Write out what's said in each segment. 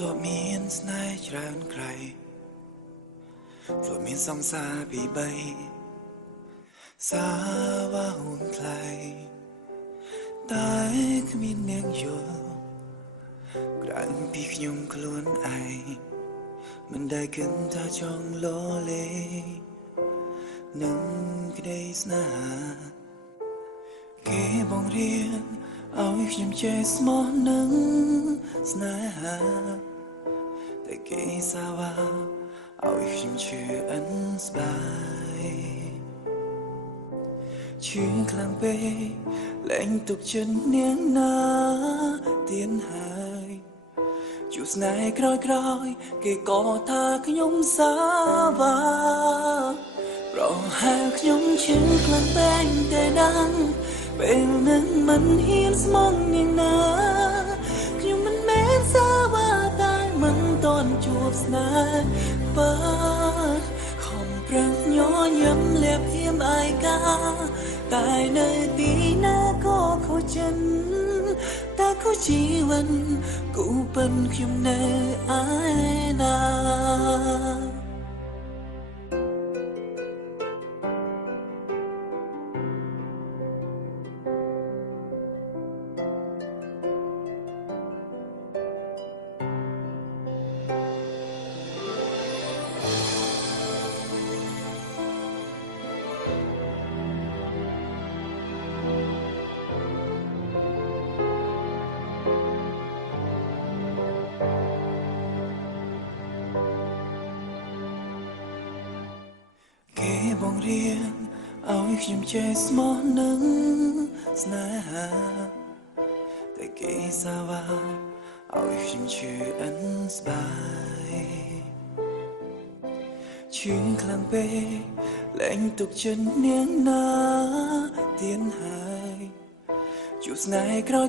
ធ្លាប់មានស្នេហ៍ច្រើនក្រៃធ្លាប់មានសង្សារពីបីសាវ៉ាហ៊ុនថ្លៃតែគ្មានអ្នកយល់ក្រៅពីខ្ញុំខ្លួនឯងមិនដែលគិតថាចង់លលេនឹងក្តីស្នេហាគេបង្រៀនឲ្យខ្ញុំចេះស្មោះនឹងស្នេហាតែគេសាវ៉ាឲ្យខ្ញុំឈឺអិនស្បាយឈឺខ្លាំងពេកលែងទុកចិត្តនាងណាទៀនហើយជួស្នេហ៍ក្រោយគេក៏ថាខ្ញុំសាវ៉ាប្រហែលខ្ញុំឈឺខ្លាំងពេកតែដឹងពេលនឹងមិនហ៊ានស្មងនាងណាខ្ញុំមិនមែនសាវ៉ាតែមិនតន់ជួបស្នេហ៍បើខំប្រឹងញញឹមលាបហៀមអាយកាតែនៅទីណាក៏ខូចចិត្តតែខូចជីវិតគូពិនខ្ញុំនៅឯណាគេបង្រៀនឲ្យខ្ញុំចេះស្មោះនឹងស្នេហាតែគេសាវ៉ាឲ្យខ្ញុំឈឺអិនស្បាយឈឺខ្លាំងពេកលែងទុកចិត្តនាងណាទៀនហើយជួស្នេហ៍ក្រោ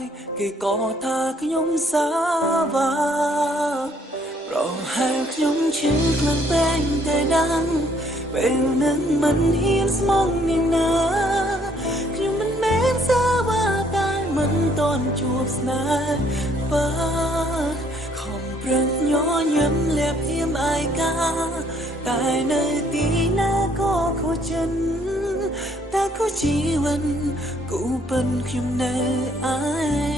យគេក៏ថាខ្ញុំសាវ៉ាប្រហែលខ្ញុំឈឺខ្លាំងពេកតែដឹងពេលនឹងមិនហ៊ានស្មងនាងណាខ្ញុំមិនមែនសាវ៉ាតែមិនតន់ជួបស្នេហ៍បើខំប្រឹងញញឹមលាបហៀមអាយកាតែនៅទីណាក៏ខូចចិត្តតែខូចជីវិតគូពិនខ្ញុំនៅឯ